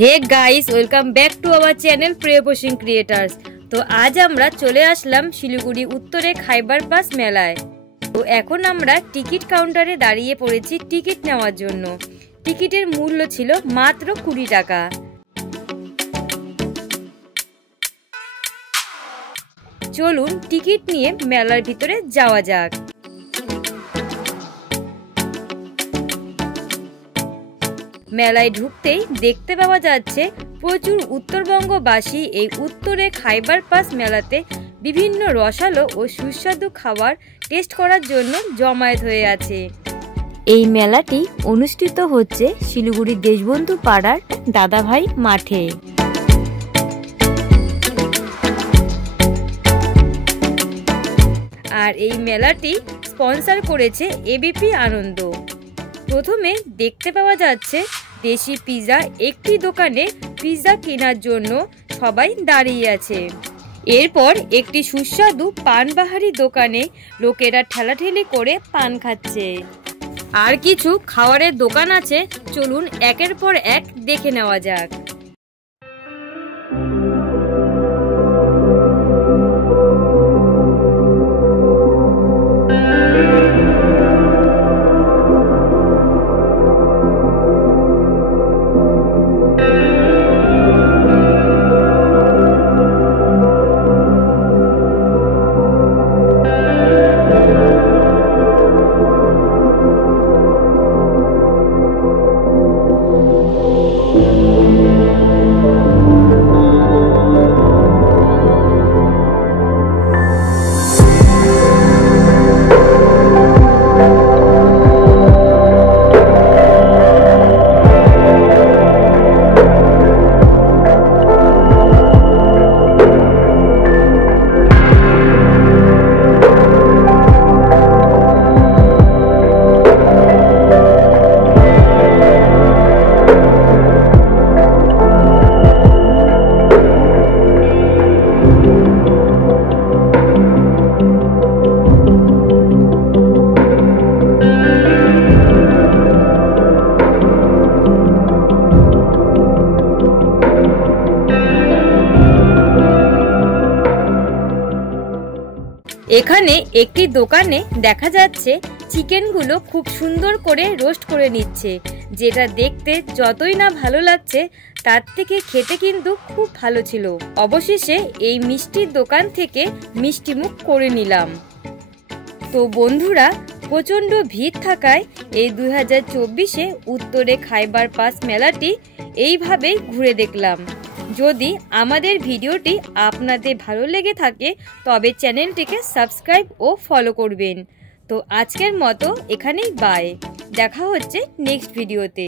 Hey guys, welcome back to our channel प्रियपोषिंग creators. तो आज আমরা চলে আসলাম শিলিগুড়ি উত্তরে খাইবার পাস মেলায়। তো এখন আমরা টিকিট কাউন্টারে দাঁড়িয়ে পড়েছি টিকিট নেওয়ার জন্য। টিকিটের মূল্য ছিল মাত্র 20 টাকা। চলুন টিকিট নিয়ে মেলার ভিতরে যাওয়া যাক। মেলায় ঢুকতেই দেখতে পাওয়া যাচ্ছে প্রচুর উত্তরবঙ্গবাসী এই উত্তরে খাইবার পাস মেলাতে বিভিন্ন রসালো ও সুস্বাদু খাবার টেস্ট করার জন্য জমায়েত হয়ে আছে। এই মেলাটি অনুষ্ঠিত হচ্ছে শিলিগুড়ি দেশবন্ধু পাড়ার দাদাভাই মাঠে। আর এই মেলাটি স্পন্সর করেছে এবিপি আনন্দ। প্রথমে দেখতে পাওয়া যাচ্ছে দেশি পিৎজা। একটি দোকানে পিৎজা কেনার জন্য সবাই দাঁড়িয়ে আছে। এরপর একটি সুস্বাদু পানবাহারি দোকানে লোকেরা ঠেলাঠেলি করে পান খাচ্ছে। আর কিছু খাবারের দোকান আছে, চলুন একের পর এক দেখে নেওয়া যাক। এখানে একটি দোকানে দেখা যাচ্ছে চিকেনগুলো খুব সুন্দর করে রোস্ট করে নিচ্ছে, যেটা দেখতে যতই না ভালো লাগছে তার থেকে খেতে কিন্তু খুব ভালো ছিল। অবশেষে এই মিষ্টির দোকান থেকে মিষ্টিমুখ করে নিলাম। তো বন্ধুরা, প্রচণ্ড ভিড় থাকায় এই 2024-এ উত্তরে খাইবার পাস মেলাটি এইভাবেই ঘুরে দেখলাম। যদি আমাদের ভিডিওটি আপনাদের ভালো লেগে থাকে তবে চ্যানেলটিকে সাবস্ক্রাইব ও ফলো করবেন। তো আজকের মতো এখানেই বাই, দেখা হচ্ছে নেক্সট ভিডিওতে।